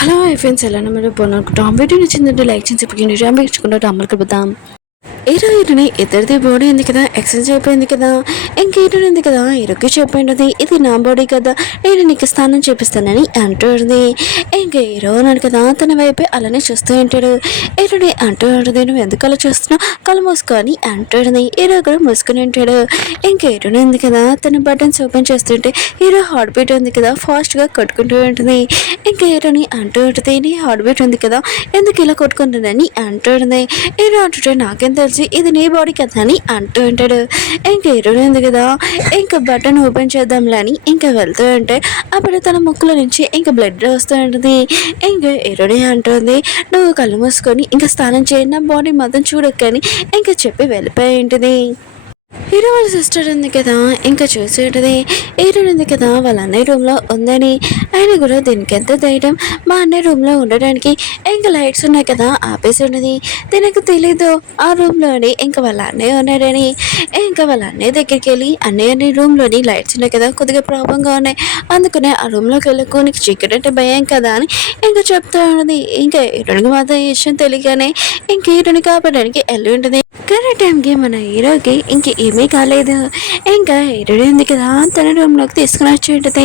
Hello friends ఎలా మీరు బాగున్నాను వీడియో నచ్చిందంటే లైక్ చేసి ఇప్పుకుంటే అమలు కలుపుతాం హీరోయిన్ ఇద్దరిది బాడీ ఉంది కదా, ఎక్సర్సైజ్ అయిపోయింది కదా, ఇంకేటో ఉంది కదా, ఇరుక్కి చెప్పింది ఇది నా బాడీ కదా, నేను నీకు స్నానం చేపిస్తానని అంటుంది. ఇంకా హీరో అన్నాడు కదా, తన వైపు అలానే చూస్తూ ఉంటాడు. హీరోని అంటూ ఉంటుంది, నువ్వు ఎందుకు అలా చూస్తున్నావు, కళ్ళు మూసుకొని అంటుంది. హీరో కూడా మూసుకొని ఉంటాడు. ఇంకా హీరోని ఉంది కదా, తన బటన్స్ ఓపెన్ చేస్తుంటే హీరో హార్ట్ బీట్ ఉంది కదా ఫాస్ట్గా కొట్టుకుంటూ ఉంటుంది. ఇంకా హీరోని అంటూ ఉంటుంది, నీ హార్ట్ బీట్ ఉంది కదా ఎందుకు ఇలా కొట్టుకుంటుందని అంటుంది. హీరో అంటుంటే నాకేం తెలుసు ఇది నీ బాడీ కదా అని అంటూ ఉంటాడు. ఇంకా హీరోయిన్ ఉంది కదా, ఇంకా బటన్ ఓపెన్ చేద్దాంలే అని ఇంకా వెళ్తూ ఉంటే అప్పుడు తన ముక్కుల నుంచి ఇంకా బ్లడ్ వస్తూ ఉంటుంది. ఇంకా హీరోయిన్ అంటుంది, నువ్వు కళ్ళు మూసుకొని ఇంకా స్నానం చేయి, నా బాడీ మొత్తం చూడక్కని ఇంకా చెప్పి వెళ్ళిపోయి ఉంటుంది. హీరో వాళ్ళ సిస్టర్ ఉంది కదా, ఇంకా చూసి ఉంటుంది. హీరోయిన్ ఉంది కదా వాళ్ళ అన్నయ్య రూమ్లో ఉందని, ఆయన కూడా దీనికి ఎంత ధైర్యం మా అన్నయ్య రూమ్లో ఉండడానికి, ఇంకా లైట్స్ ఉన్నాయి కదా ఆపేసి ఉన్నది. దీనికి తెలీదు ఆ రూమ్లోని ఇంకా వాళ్ళ అన్నయ్య ఉన్నాడని. ఇంకా వాళ్ళ అన్నయ్య దగ్గరికి వెళ్ళి, అన్నయ్య రూమ్లోని లైట్స్ ఉన్నాయి కదా కొద్దిగా ప్రాబ్లంగా ఉన్నాయి, అందుకనే ఆ రూమ్లోకి వెళ్ళకు, నీకు చీకటి అంటే భయం కదా అని ఇంకా చెప్తూ ఉన్నది. ఇంకా హీరోయిన్కి మాత్రం ఈ విషయం తెలియగానే ఇంక హీరోని కాపాడడానికి వెళ్ళి ఉంటుంది. కానీ టైంకి మన హీరోకి ఇంక ఏమీ కాలేదు. ఇంకా హీరోయిన్ ఉంది కదా తన రూమ్లోకి తీసుకుని వచ్చి ఉంటుంది.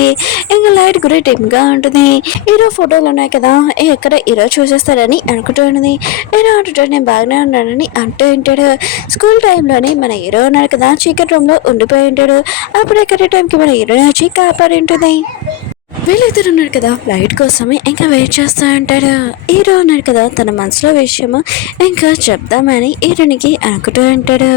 ఇంకా లైట్ కూడా డిమ్గా ఉంటుంది. హీరో ఫోటోలు ఉన్నాయి కదా, ఎక్కడ హీరో చూసేస్తాడని అనుకుంటూ ఉన్నది. హీరో అంటుంటాడు, నేను బాగానే ఉన్నానని అంటూ ఉంటాడు. స్కూల్ టైంలోనే మన హీరో ఉన్నాడు కదా చీకటి రూమ్లో ఉండిపోయి ఉంటాడు. అప్పుడు ఎక్కడ టైంకి మన హీరోని వచ్చి కాపాడి ఉంటుంది. వీళ్ళిద్దరు ఉన్నారు కదా లైట్ కోసమే ఇంకా వెయిట్ చేస్తూ ఉంటాడు. హీరో ఉన్నాడు కదా తన మనసులో విషయము ఇంకా చెప్దామని హీరోనికి అనుకుంటూ ఉంటాడు.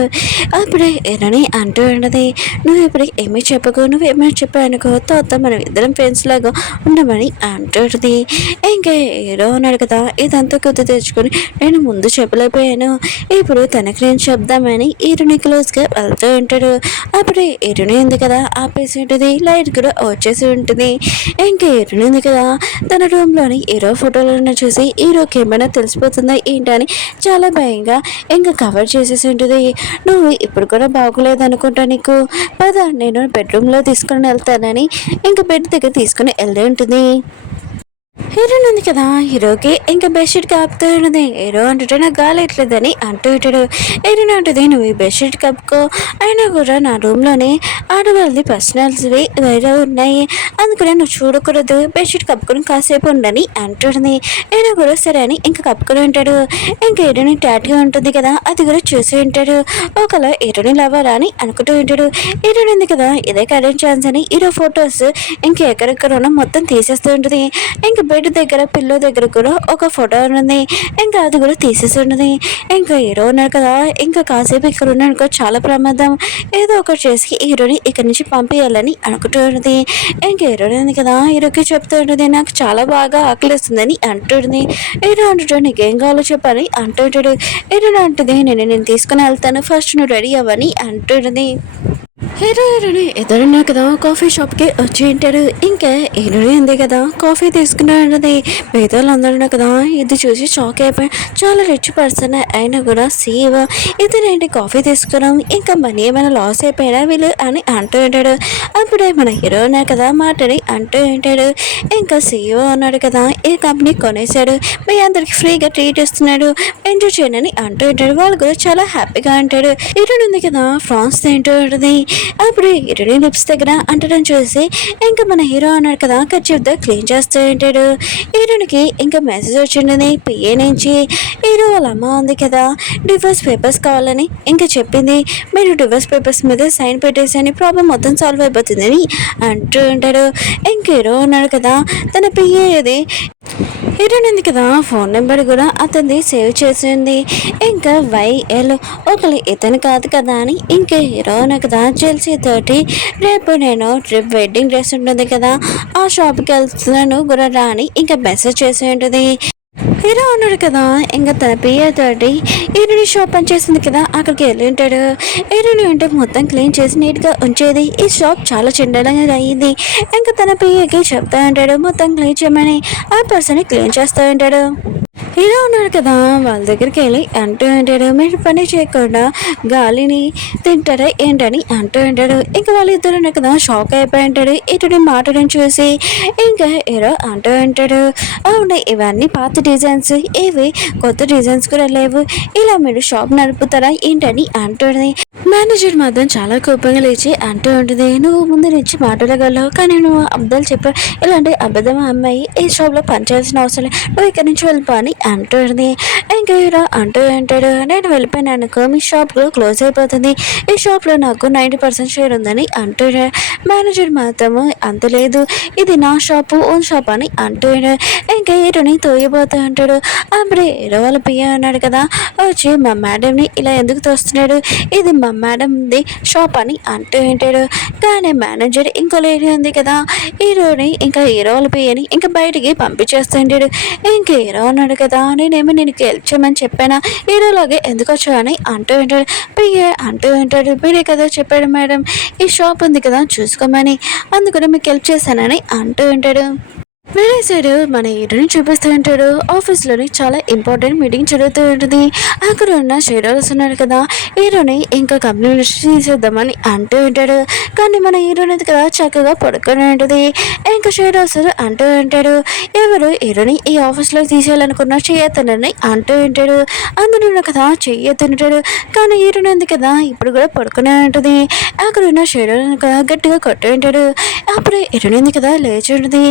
అప్పుడే హీరోని అంటూ ఉండదు, నువ్వు ఇప్పుడు ఏమీ చెప్పకు, నువ్వు ఏమైనా చెప్పావు అనుకో తర్వాత మనం ఇద్దరం ఫ్రెండ్స్ లాగా ఉండమని అంటుంది. ఇంకా హీరో ఉన్నాడు కదా ఇదంతా గుర్తు తెచ్చుకొని నేను ముందు చెప్పలేకపోయాను, ఇప్పుడు తనకి నేను చెప్దామని హీరోని క్లోజ్గా వెళ్తూ ఉంటాడు. అప్పుడే హీరోని ఉంది కదా ఆపేసి ఉంటుంది, లైట్ కూడా వచ్చేసి ఉంటుంది. ఇంకా హీరోయిన్ కదా తన రూమ్లోని హీరో ఫోటోలను చూసి హీరోకి ఏమైనా తెలిసిపోతుందా ఏంటని చాలా భయంగా ఇంకా కవర్ చేసేసి ఉంటుంది. నువ్వు ఇప్పుడు కూడా బాగోలేదు అనుకుంటా, నీకు పద నేను బెడ్రూమ్లో తీసుకొని వెళ్తానని ఇంకా బెడ్ దగ్గర తీసుకుని వెళ్ళి ఉంటుంది. హీరోయిన్ ఉంది కదా హీరోకి ఇంకా బెడ్షీట్ కప్పుతూ ఉన్నది. హీరో అంటుంటే నాకు గాలి ఎట్లేదని అంటూ ఉంటాడు. హీరోయిన్ అంటుంది, నువ్వు ఈ బెడ్షీట్ కప్పుకో, అయినా కూడా నా రూమ్లోనే ఆడవాళ్ళది పర్సనల్స్వి వేరే ఉన్నాయి, అందుకనే నువ్వు చూడకూడదు, బెడ్షీట్ కప్పుకొని కాసేపు ఉండని అంటుంది. హీరో కూడా సరే అని ఇంకా కప్పుకొని ఉంటాడు. ఇంకా హీరోయిన్ టాట్గా ఉంటుంది కదా అది కూడా చూసి ఉంటాడు. ఒకలా హీరోయిన్ లవర్ అని అనుకుంటూ ఉంటాడు. హీరోయిన్ ఉంది కదా ఇదే కరెంట్ ఛాన్స్ అని హీరో ఫొటోస్ ఇంకా ఎక్కడెక్కడ ఉన్నా మొత్తం తీసేస్తూ ఉంటుంది. ఇంకా బెడ్ దగ్గర పిల్లో దగ్గర కూడా ఒక ఫోటో ఉన్నది, ఇంకా అది కూడా తీసేసి ఉన్నది. ఇంకా హీరో ఉన్నాడు కదా ఇంకా కాసేపు ఇక్కడ ఉన్నాడు చాలా ప్రమాదం, ఏదో ఒకటి చేసి హీరోని ఇక్కడి నుంచి పంపించాలని అనుకుంటూ ఉన్నది. ఇంకా హీరోని ఉంది కదా హీరోకి చెప్తూ ఉంటుంది, నాకు చాలా బాగా ఆకలిస్తుందని అంటుంది. హీరో అంటుంటాడు, నీకేం కావాలో చెప్పని అంటుంటాడు. హీరోని అంటుంది, నేను తీసుకుని వెళ్తాను, ఫస్ట్ నువ్వు రెడీ అవ్వని అంటుంది. హీరోయిన్ ఎదురున్నా కదా కాఫీ షాప్కి వచ్చి ఉంటాడు. ఇంకా హీరోయిన్ ఉంది కదా కాఫీ తీసుకున్నాడది. మిగతా అందరూ కదా ఇది చూసి షాక్ అయిపోయి, చాలా రిచ్ పర్సన్ అయినా కూడా సీవ ఇతనేంటి కాఫీ తీసుకున్నాం, ఇంకా మనీ ఏమైనా లాస్ అయిపోయినా వీళ్ళు అని అంటూ ఉంటాడు. అప్పుడే మన హీరో ఉన్నారు కదా మాటని అంటూ ఉంటాడు. ఇంకా సీఈఓ ఉన్నాడు కదా ఈ కంపెనీ కొనేసాడు, మీ అందరికి ఫ్రీగా ట్రీట్ ఇస్తున్నాడు, ఎంజాయ్ చేయండి అని అంటూ ఉంటాడు. వాళ్ళు కూడా చాలా హ్యాపీగా అంటాడు. హీరోయిన్ ఉంది కదా ఫ్రాన్స్ తింటూ ఉంటుంది. అప్పుడు హీరోయిన్ లిప్స్ దగ్గర అంటడం చూసి ఇంకా మన హీరో అన్నాడు కదా ఖర్చుతో క్లీన్ చేస్తూ ఉంటాడు. హీరోయిన్కి ఇంకా మెసేజ్ వచ్చిండని పిఏ నుంచి, హీరో వాళ్ళ అమ్మ ఉంది కదా డివోర్స్ పేపర్స్ కావాలని ఇంకా చెప్పింది, మీరు డివోర్స్ పేపర్స్ మీద సైన్ పెట్టేసి ప్రాబ్లం మొత్తం సాల్వ్ అయిపోతుందని అంటూ ఉంటాడు. ఇంక హీరో ఉన్నాడు కదా తన పిఏ అది హీరోయిన్ ఉంది కదా ఫోన్ నెంబర్ కూడా అతనిది సేవ్ చేసింది. ఇంకా వైఎల్ ఒకళ్ళు ఇతను కాదు కదా అని ఇంకా హీరోయిన్ కదా జెల్సీ తోటి రేపు నేను ట్రిప్ వెడ్డింగ్ డ్రెస్ ఉంటుంది కదా ఆ షాప్కి వెళ్తున్నాను గుర్రా అని ఇంకా మెసేజ్ చేసి ఉంటుంది. హీరో ఉన్నాడు కదా ఇంకా తన పిఏ తోటి హీరోని షాప్ పనిచేసింది కదా అక్కడికి వెళ్ళి ఉంటాడు. హీరోని ఉంటే మొత్తం క్లీన్ చేసి నీట్గా ఉంచేది. ఈ షాప్ చాలా చెండలంగా అయ్యింది. ఇంకా తన పిఏకి చెప్తా ఉంటాడు మొత్తం క్లీన్ చేయమని, ఆ పర్సన్ క్లీన్ చేస్తూ ఉంటాడు. హీరో ఉన్నాడు కదా, వాళ్ళ దగ్గరికి వెళ్ళి అంటూ ఉంటాడు, మీరు పని చేయకుండా గాలిని తింటారా ఏంటని అంటూ ఉంటాడు. ఇంకా వాళ్ళిద్దరు ఉన్నారు కదా, షాక్ అయిపోయి ఉంటాడు ఇటుని మాటలను చూసి. ఇంకా హీరో అంటూ ఉంటాడు, అవును ఇవన్నీ పాత డిజైన్స్, ఇవి కొత్త డిజైన్స్ కూడా లేవు, ఇలా మీరు షాప్ నడుపుతారా ఏంటని అంటుంది. మేనేజర్ మాత్రం చాలా కోపంగా లేచి అంటూ ఉంటుంది, నువ్వు ముందు నుంచి మాట్లాడగలవు కానీ నువ్వు అబద్ధాలు చెప్పావు, ఇలాంటి అబద్ధం అమ్మాయి ఈ షాప్లో పనిచేయాల్సిన అవసరం లేదు, నువ్వు ఇక్కడి నుంచి వెళ్ళిపో అని అంటుంది. ఇంకా హీరో అంటూ ఉంటాడు, నేను వెళ్ళిపోయాను అనుకో మీ షాప్ క్లోజ్ అయిపోతుంది, ఈ షాప్లో నాకు 90% షేర్ ఉందని అంటాడు. మేనేజర్ మాత్రము అంత లేదు, ఇది నా షాపు ఓన్ షాప్ అని అంటాడు. ఇంకా హీరోని తోయబోతూ ఉంటాడు. అప్పుడే హీరో వాళ్ళ పియ్య అన్నాడు కదా, వచ్చి మా మేడంని ఇలా ఎందుకు తోస్తున్నాడు, ఇది మా మేడంది షాప్ అని అంటూ ఉంటాడు. కానీ మేనేజర్ ఇంకో లేడీ ఉంది కదా, హీరోని ఇంకా హీరో వాళ్ళ పియ్యని ఇంకా బయటికి పంపించేస్తుంటాడు. ఇంకా హీరో అన్నాడు కదా, నేనేమో నేను హెల్ప్ చేయమని చెప్పానా, హీరోలాగే ఎందుకు వచ్చా అని అంటూ ఉంటాడు. పియ్య అంటూ ఉంటాడు, మీరే కదా చెప్పాడు మేడం ఈ షాప్ ఉంది కదా చూసుకోమని, అందుకని మీకు హెల్ప్ చేశానని అంటూ ఉంటాడు. వేరే సైడ్ మన హీరోని చూపిస్తూ ఉంటాడు. ఆఫీస్లోని చాలా ఇంపార్టెంట్ మీటింగ్ జరుగుతూ ఉంటుంది. అక్కడ ఉన్న షేడర్స్ ఉన్నాడు కదా, హీరోని ఇంకా కంపెనీ నుంచి తీసేద్దామని అంటూ ఉంటాడు. కానీ మన హీరోని కదా చక్కగా పడుకొని ఉంటుంది. ఇంకా షేడర్స్ అంటూ ఉంటాడు, ఎవరు హీరోని ఈ ఆఫీస్లో తీసేయాలనుకున్నా చేయొద్దనని అంటూ ఉంటాడు. అందులో కదా చెయ్యొద్దంటాడు. కానీ హీరోని ఉంది కదా ఇప్పుడు కూడా పడుకునే ఉంటుంది. అక్కడ ఉన్న షేడర్ కదా గట్టిగా కొట్టి ఉంటాడు. అప్పుడు హీరోని ఉంది కదా లేచి ఉంటుంది.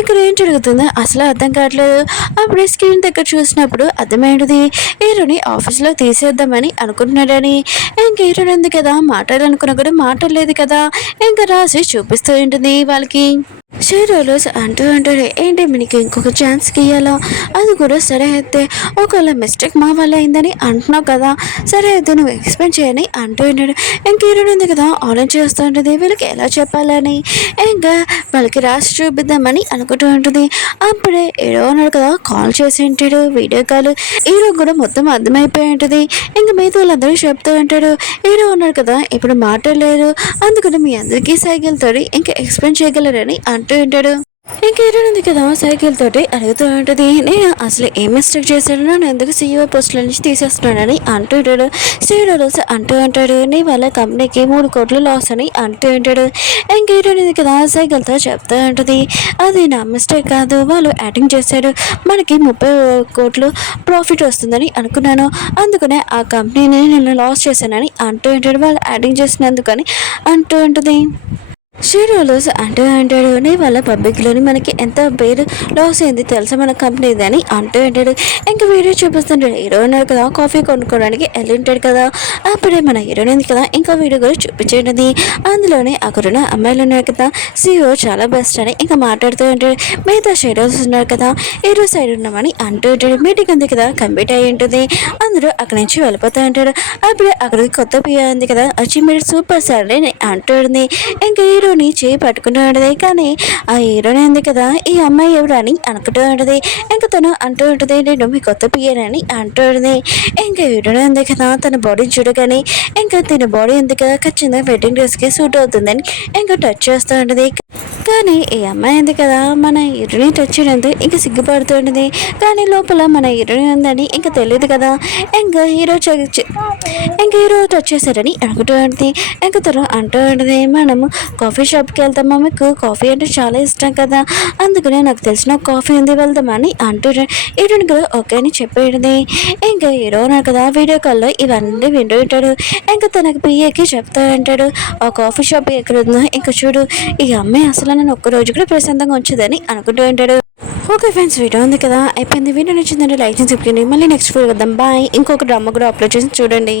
ఇక్కడ ఏం జరుగుతుందో అసలు అర్థం కావట్లేదు. అప్పుడే స్క్రీన్ దగ్గర చూసినప్పుడు అర్థమైనది, హీరోని ఆఫీస్లో తీసేద్దామని అనుకుంటున్నాడని. ఇంక హీరోని ఉంది కదా మాట్లాడాలనుకున్నా కూడా మాట్లాడలేదు కదా, ఇంకా రాసి చూపిస్తూ ఉంటుంది వాళ్ళకి. షేరోలోస్ అంటూ అంటాడు, ఏంటి మీకు ఇంకొక ఛాన్స్కి ఇవ్వాలా, అది కూడా సరే అయితే ఒకవేళ మిస్టేక్ మా వల్ల అయిందని అంటున్నావు కదా, సరే అయితే నువ్వు ఎక్స్ప్లెయిన్ చేయని అంటూ ఉంటాడు. ఇంక హీరోని ఉంది కదా ఆలోచన చేస్తూ ఉంటుంది వీళ్ళకి ఎలా చెప్పాలని. ఇంకా వాళ్ళకి రాసి చూపిద్దామని అనుకుంటూ ఉంటుంది. అప్పుడే హీరో ఉన్నాడు కదా కాల్ చేసి ఉంటాడు, వీడియో కాల్. హీరో కూడా మొత్తం అర్థమైపోయి ఉంటుంది. ఇంకా మిగతా వాళ్ళందరూ చెప్తూ ఉంటాడు, హీరో ఉన్నాడు కదా ఇప్పుడు మాట్లాడలేరు, అందుకని మీ అందరికీ సైకిల్ తోడి ఇంకా ఎక్స్ప్లెయిన్ చేయగలరని అంటూ ఉంటాడు. ఇంకా హీరోయిన్ ఉంది కదా సైకిల్ తోటి అడుగుతూ ఉంటుంది, నేను అసలు ఏం మిస్టేక్ చేశాను, నన్ను ఎందుకు సీఈఓ పోస్టుల నుంచి తీసేస్తున్నానని అంటూ ఉంటాడు. సీఈఓ అంటూ ఉంటాడు, నీ వల్ల కంపెనీకి 3 కోట్లు లాస్ అని అంటూ ఉంటాడు. ఇంకా హీరోయిన్ ఉంది కదా సైకిల్తో చెప్తూ ఉంటుంది, అది నా మిస్టేక్ కాదు, వాళ్ళు యాక్టింగ్ చేశారు, మనకి 30 కోట్లు ప్రాఫిట్ వస్తుందని అనుకున్నాను, అందుకనే ఆ కంపెనీని నేను లాస్ చేశానని అంటూ ఉంటాడు, వాళ్ళు యాక్టింగ్ చేసినందుకని అంటూ ఉంటుంది. షీరోలోస్ అంటూ అంటాడు, నీ వల్ల పబ్లిక్లోని మనకి ఎంత పేరు లాస్ అయింది తెలుసా మన కంపెనీది అని అంటూ అంటాడు. ఇంకా వీడియో చూపిస్తుంటాడు. హీరో ఉన్నాడు కదా కాఫీ కొనుక్కోవడానికి వెళ్ళి ఉంటాడు కదా, అప్పుడే మన హీరోయిన్ కదా ఇంకా వీడియో కూడా చూపించేది. అందులోనే అక్కడున్న అమ్మాయిలు ఉన్నారు కదా, సీఈఓ చాలా బెస్ట్ అని ఇంకా మాట్లాడుతూ ఉంటాడు. మిగతా షీరోస్ ఉన్నారు కదా హీరో సైడ్ ఉన్నామని అంటూ ఉంటాడు. మీటింగ్ ఉంది కదా కంప్లీట్ అయ్యి ఉంటుంది, అందరూ అక్కడి నుంచి వెళ్ళిపోతూ ఉంటాడు. అప్పుడే అక్కడికి కొత్త పియ్య ఉంది కదా వచ్చి మీరు సూపర్ సార్ అని అంటుంది. ఇంకా హీరోని చేయి పట్టుకుంటూ ఉంటుంది. కానీ ఆ హీరోని ఉంది కదా ఈ అమ్మాయి ఎవరు అని అనుకుంటూ ఉంటుంది. ఇంకా తను అంటూ ఉంటుంది, నేను మీ కొత్త పియ్యనని అంటూ ఉంటుంది. ఇంకా హీరోని ఉంది కదా తన బాడీ చూడగానే ఇంకా తన బాడీ ఉంది కదా ఖచ్చితంగా వెడ్డింగ్ డ్రెస్కి సూట్ అవుతుందని ఇంకా టచ్ చేస్తూ ఉంటుంది. కానీ ఈ అమ్మాయి ఉంది కదా మన హీరోని టచ్ చేయడంతో ఇంకా సిగ్గుపడుతూ ఉంటుంది. కానీ లోపల మన హీరోని ఉందని ఇంకా తెలియదు కదా. ఇంకా హీరో టచ్ చేశారని అనుకుంటూ ఉంటుంది. ఇంకా తను అంటూ ఉంటుంది, మనము కాఫీ షాప్కి వెళ్తామా, మీకు కాఫీ అంటే చాలా ఇష్టం కదా, అందుకనే నాకు తెలిసిన కాఫీ ఉంది వెళ్దామని అంటూ హీరోని కూడా ఓకే అని చెప్పేది. ఇంకా హీరో ఉన్నారు కదా వీడియో కాల్లో ఇవన్నీ వింటూ ఉంటాడు. ఇంకా తనకు పియ్యకి చెప్తా ఉంటాడు, ఆ కాఫీ షాప్ ఎక్కడ ఉందో ఇంకా చూడు, ఈ అమ్మాయి అసలు నన్ను ఒక్కరోజు కూడా ప్రశాంతంగా ఉంచుదని అనుకుంటూ ఉంటాడు. ఓకే ఫ్రెండ్స్ వీడియో ఉంది కదా అయిపోయింది. వీడియో నచ్చిందంటే లైక్ చేసి చెప్పండి. మళ్ళీ నెక్స్ట్ వీడియో వద్దాం. బాయ్. ఇంకొక డ్రామా కూడా అప్లోడ్ చేసి చూడండి.